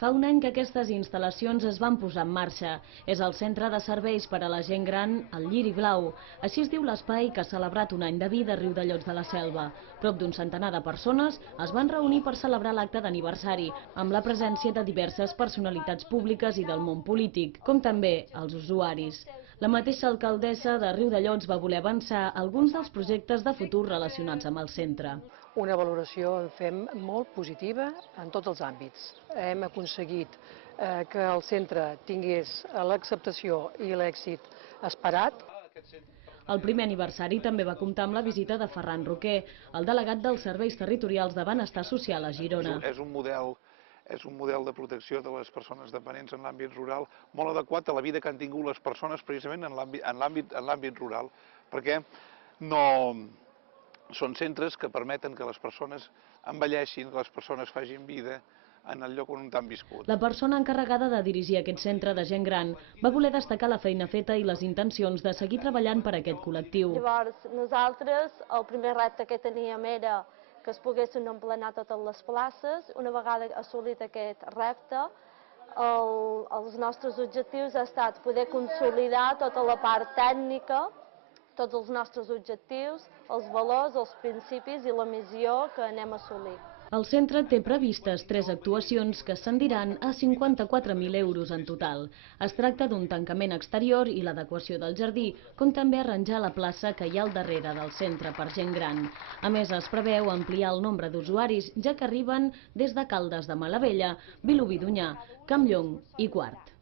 Fa un any que aquestes instal·lacions es van posar en marxa. És el centre de serveis per a la gent gran, el Lliri Blau. Així es diu l'espai que ha celebrat un any de vida a Riudellots de la Selva. Prop d'un centenar de persones es van reunir per celebrar l'acte d'aniversari, amb la presència de diverses personalitats públiques i del món polític, com també els usuaris. La mateixa alcaldessa de Riudellots va voler avançar alguns dels projectes de futur relacionats amb el centre. Una valoració en fem molt positiva en tots els àmbits. Hem aconseguit que el centre tingués l'acceptació i l'èxit esperat. El primer aniversari també va comptar amb la visita de Ferran Roquer, el delegat dels serveis territorials de benestar social a Girona. És un model de protecció de les persones dependents en l'àmbit rural molt adequat a la vida que han tingut les persones precisament en l'àmbit rural, perquè són centres que permeten que les persones envelleixin, que les persones facin vida en el lloc on han viscut. La persona encarregada de dirigir aquest centre de gent gran va voler destacar la feina feta i les intencions de seguir treballant per a aquest col·lectiu. Llavors, nosaltres, el primer repte que teníem era que es poguessin emplenar totes les places. Una vegada assolit aquest repte, els nostres objectius ha estat poder consolidar tota la part tècnica, tots els nostres objectius, els valors, els principis i la missió que anem a assolir. El centre té previstes 3 actuacions que ascendiran a 54.000 euros en total. Es tracta d'un tancament exterior i l'adequació del jardí, com també arranjar la plaça que hi ha al darrere del centre per gent gran. A més, es preveu ampliar el nombre d'usuaris, ja que arriben des de Caldes de Malavella, Vilobí d'Onyar, Campllong i Quart.